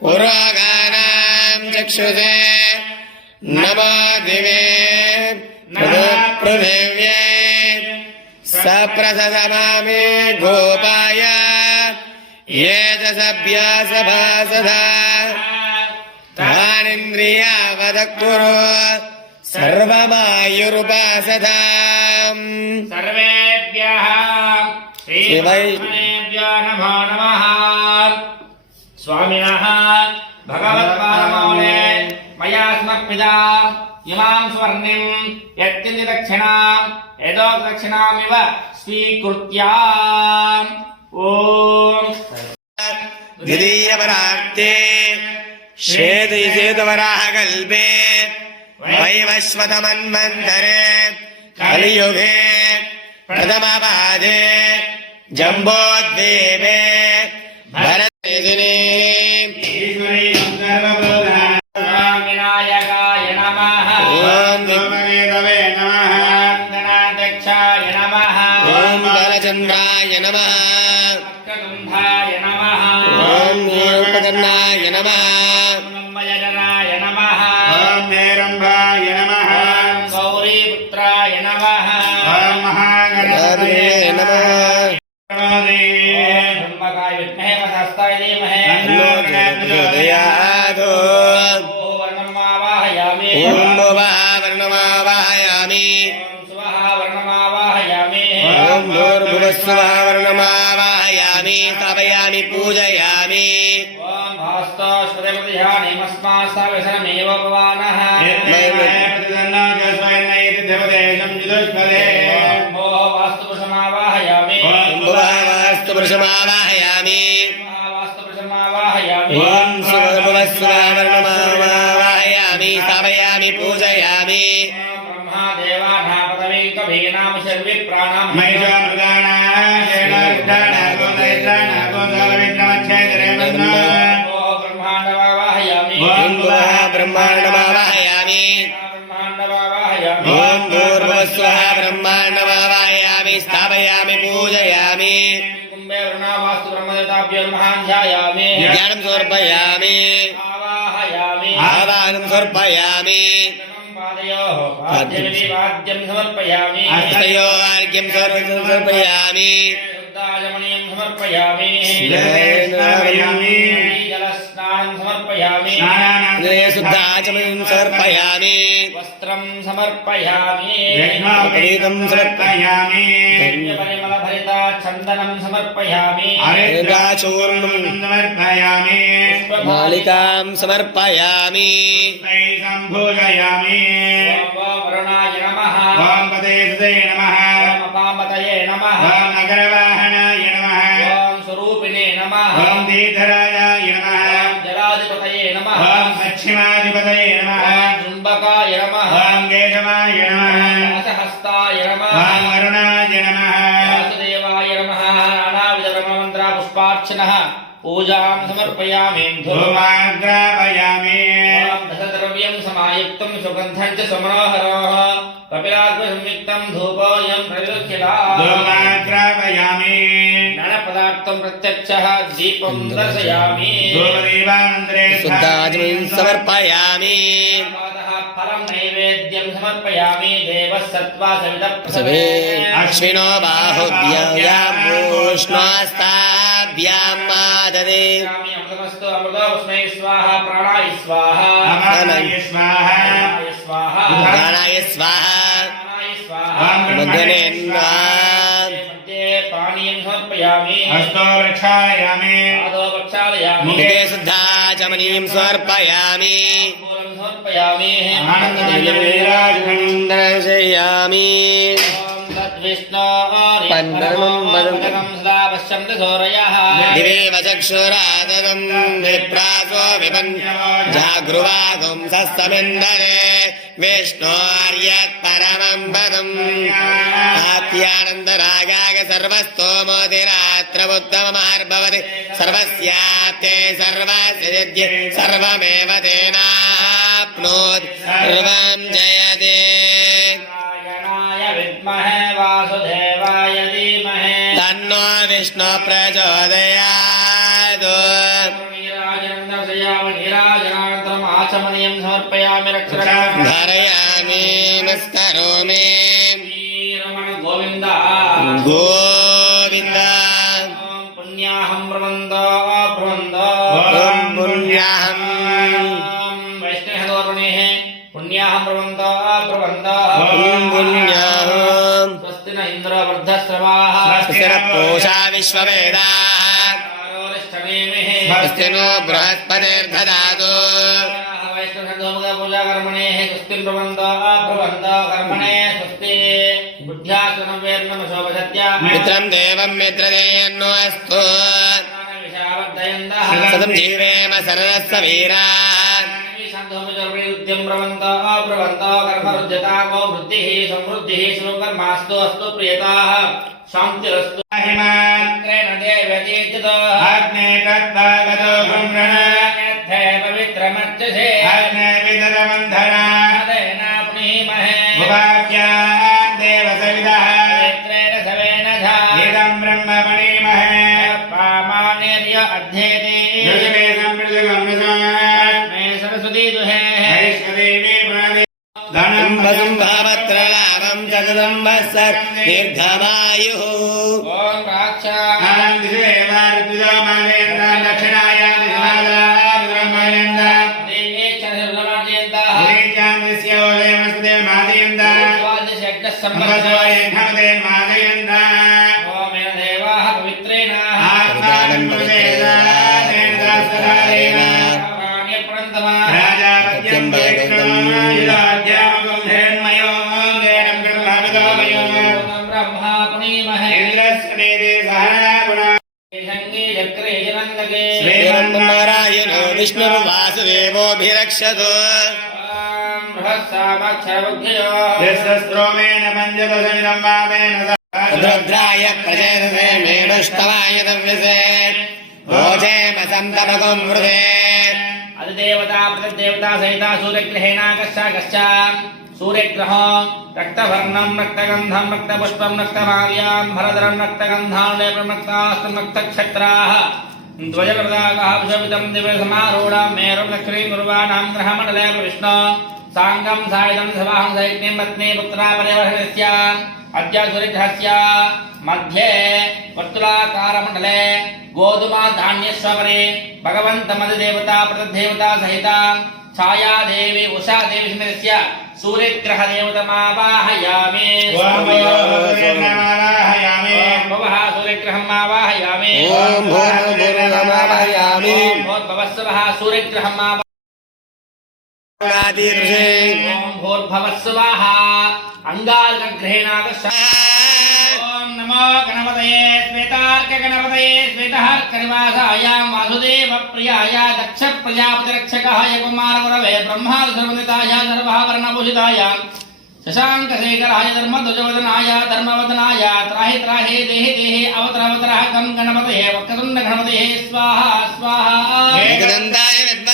पुरोगानां चक्षुषे नमो दिवे पृथिव्यै सप्रसदमामे गोपाय ये च सभ्यासभासदा तानिन्द्रियावदकुरु सर्वमायुरुपासदाम् सर्वेभ्यः श्रीवैष्णवेभ्यो नमो नमः। स्वामिनः भगवत्पादमौले मया समर्पिता इमां स्वर्णिं यत्किञ्चिदक्षिणां यदोदक्षिणामिव स्वीकृत्याम् ॐ द्वितीयपरार्थे श्वेतवराहकल्पे वैवस्वतमन्वन्तरे कलियुगे प्रथमपादे जम्बोद्वीपे भरतदिने विनायकाय नमः। ओम धूमकेतवे नमः। गणाध्यक्षाय नमः। ओम बालचन्द्राय नमः। कुम्भाय नमः। ओम नीलोपकर्णाय नमः। मयजनाय नमः। ओम हेरंबाय नमः। गौरीपुत्राय नमः। ओम महागणपतये नमः। ब्रह्मकाय विद्महे वसस्ताय धीमहि तन्नो प्रचोदयात्। वर्णमावाहयामि। ओम वर्णमावाहयामि। ओम सुवः वर्णमावाहयामि। ओम भूर्भुवस्सुवः वर्णमावाहयामि। स्थापयामि पूजयामि। ओम भास्तो श्रुतिपतिहानिमस्मास्तावसनमेव भवानः। प्रतिदन्नो जस्वैन्नैति देवदेशं जिदुष्पदे। ओम वास्तुपुरुषमावाहयामि। वास्तुपुरुषमावाहयामि। वास्तुपुरुषमावाहयामि। ओम भूर्भुवस्सुवः वर्णमावाहयामि। स्थापयामि पूजयामि। ब्रह्मादेवानापदवीकभीनां सर्विप्राणां महिषो मृगाणाः शेनाष्टानाः गोदैत्राणाः गोदालविक्रमच्छेदरेमन्नो। ब्रह्माण्डमावाहयामि। ओम ब्रह्माण्डमावाहयामि। ब्रह्माण्डमावाहयामि। ओम भूर्भुवस्सुवः ब्रह्माण्डमावाहयामि। स्थापयामि पूजयामि। कुम्भे वरुणावास्तु ब्रह्मदेवताभ्यो नमः ध्यायामि। ज्ञानं समर्पयामि। आवाहयामि। आवाहनं समर्पयामि। पादयोः वाद्यं समर्पयामि। हस्तयोः अर्घ्यं समर्पयामि। शुद्धाचमनीयं समर्पयामि। स्नापयामि। जलस्नानं समर्पयामि। शुद्धाचमनीयं समर्पयामि। वस्त्रं समर्पयामि। यज्ञोपवीतं समर्पयामि। परिमलभरिता चन्दनं समर्पयामि। हरिद्राचूर्णं समर्पयामि। मालिकां समर्पयामि। पुष्पैः सम्पूजयामि। ओम वरुणाय नमः। ओम पतेशते नमः। ओम अपामतये नमः। ओम नगरवाहनाय नमः। ओम स्वरूपिणे नमः। ओम दीधराजाय नमः। ओम जलाधिपतये नमः। ओम पश्चिमाधिपतये नमः। ओम जुम्बकाय नमः। ओम केशवाय नमः। दासहस्ताय नमः। ओम वरुणाय नमः। वासुदेवाय नमः। नानाविधब्रह्ममन्त्रा पुष्पार्चनः पूजां समर्पयामि। धूमाग्रापयामि। ओम दशद्रव्यं समायुक्तं सुगन्धं च समनोहरः कपिलाग्रसंयुक्तं धूपोऽयं प्रविरुध्यतात्। धूमाग्रापयामि। नरपदार्थं प्रत्यक्षः दीपं दर्शयामि। धूमदीपानन्तरे शुद्धाचमनीं समर्पयामि। पादः फलं नैवेद्यं समर्पयामि। देवः सत्त्वा सवे सवितः अश्विनो बाहुभ्यामुष्णास्ताभ्यां माददे। अमृतमस्तु अमृतोऽस्मै स्वाहा प्राणाय स्वाहा अमराय स्वाहा। प्राणाय स्वाहा प्राणाय स्वाहा। प्राणाय स्वाहा। मध्यने मध्ये पानीयं समर्पयामि। हस्तो प्रक्षालयामि। पादो प्रक्षालयामि। मुखे शुद्धाचमनीं समर्पयामि। मूलं समर्पयामि। आनन्दमयविराजनं दर्शयामि। सदा पश्यन्ति सूरयः। दिवेव चक्षुरादनं विप्रासो विपन् जागृवागुं सस्तमिन्दरे विष्णोर्यत् परमं पदम् आत्यानन्दरागाय सर्वस्तोमोतिरात्रमुत्तममार्भवति सर्वस्याप्ते सर्वस्य यद्ये सर्वमेव तेनाप्नोति सर्वं जयते। विद्महे वासुदेवाय धीमहि तन्नो विष्णु प्रचोदयात्। दर्शयामि नीराजनानन्तरम् आचमनीयं समर्पयामि रक्षरक्ष धारयामि नमस्करोमि श्रीरमण गोविन्द गोविन्द पुण्याहं प्रवन्द प्रवन्द ॐ पुण्याहं वैष्णवधोरणेः पुण्याहं प्रवन्द प्रवन्द ॐ पुण्याहं स्वस्ति न इन्द्रो वृद्धश्रवाः स्वस्ति नः पूषा विश्ववेदाः स्वस्ति नो बृहस्पतिर्दधातु पूजा कर्मणे स्वस्ति प्रबन्ध प्रबन्ध कर्मणे स्वस्ति बुद्ध्यासनवेर्नमशोभसत्या मित्रं देवं मित्रदेयन्नो अस्तु सतं जीवेम सरलस्य वीरान् उद्यम प्रबन्ध प्रबन्ध कर्मरुज्यता को वृद्धिः समृद्धिः शुभकर्मास्तु अस्तु प्रियताः शान्तिरस्तु महिमात्रेण देवतीर्थितो अग्ने तद्भागतो ब्रह्मण पवित्रमर्चसे अग्ने विदरमन्धना पुनीमहे भुवाभ्याम् देवसविदः पवित्रेण सवेन धा इदम् ब्रह्म पणीमहे पामानेर्य अध्येति युजवे सम्पृजगम् मे सरस्वती दुहे ऐश्वदेवी पुनदे धनम् वसुम्भवत्रलाभं चतुरं वत्सर दीर्घमायुः ॐ राक्षा दिशेवारुद्रो मालेन्द्र दक्षिणाया दिशमालेन्द्र ीचान्द्रस्य ओदयमस्ते मादयन्दा ममस्वयज्ञमदे मादयन्दा ओमेन देवाः पवित्रेण आत्मानं प्रवेदानेन्द्रास्तदारेण राजापत्यं पवित्रमा युधाध्यामकं हिरण्मयो गेनं ब्रह्मविदोमयो ब्रह्मा पुनीमहे इन्द्रस्य नेदे सहनागुणा श्रीमन्नारायणो विष्णुर्वासुदेवोऽभिरक्षतु यस्रोमेण पञ्चदशमिदं वामेन रुद्राय प्रचेतसे मेणुष्टवाय तव्यसे भोजेम सन्तमकं मृधे अधिदेवता प्रतिदेवता सहिता सूर्यग्रहेणाकश्च सूर्यग्रहो रक्तवर्णं रक्तगन्धं रक्तपुष्पं रक्तमाल्यां भरधरं रक्तगन्धानुलेपं रक्तास्तं रक्तक्षत्राः ध्वजप्रदाकाः विशोभितं दिव्यसमारूढं मेरुं लक्ष्मीं कुर्वाणां ग्रहमण्डले विष्णो साङ्गं सायुधं सभां सैन्यं पत्नी पुत्रा परिवर्तनस्य अद्य सूर्यग्रहस्य मध्ये वर्तुलाकारमण्डले गोधूमधान्यस्वपरे भगवन्तमधिदेवता प्रतिदेवता सहिता छायादेवी उषादेवी समेतस्य सूर्यग्रहदेवतमावाहयामि भवः सूर्यग्रहम् आवाहयामि ॐ भूर्भुवस्सुवः भूर्भुवस्सुवः सूर्यग्रहम् आवाहयामि ॐ भूर्भुवस्सुवः अंगारकग्रहेणाकश्च ॐ नमो गणपतये श्वेतार्कगणपतये श्वेतहर्कनिवासायां वासुदेवप्रियाय दक्षप्रजापतिरक्षकाय कुमारगुरवे ब्रह्मादिसर्वनिताय सर्वाभरणभूषिताय शशाङ्कशेखराय धर्मध्वजवदनाय धर्मवदनाय त्राहि त्राहि देहि देहि अवतर अवतरः गं गणपतये वक्रतुण्ड गणपतये स्वाहा स्वाहा एकदन्ताय विद्महे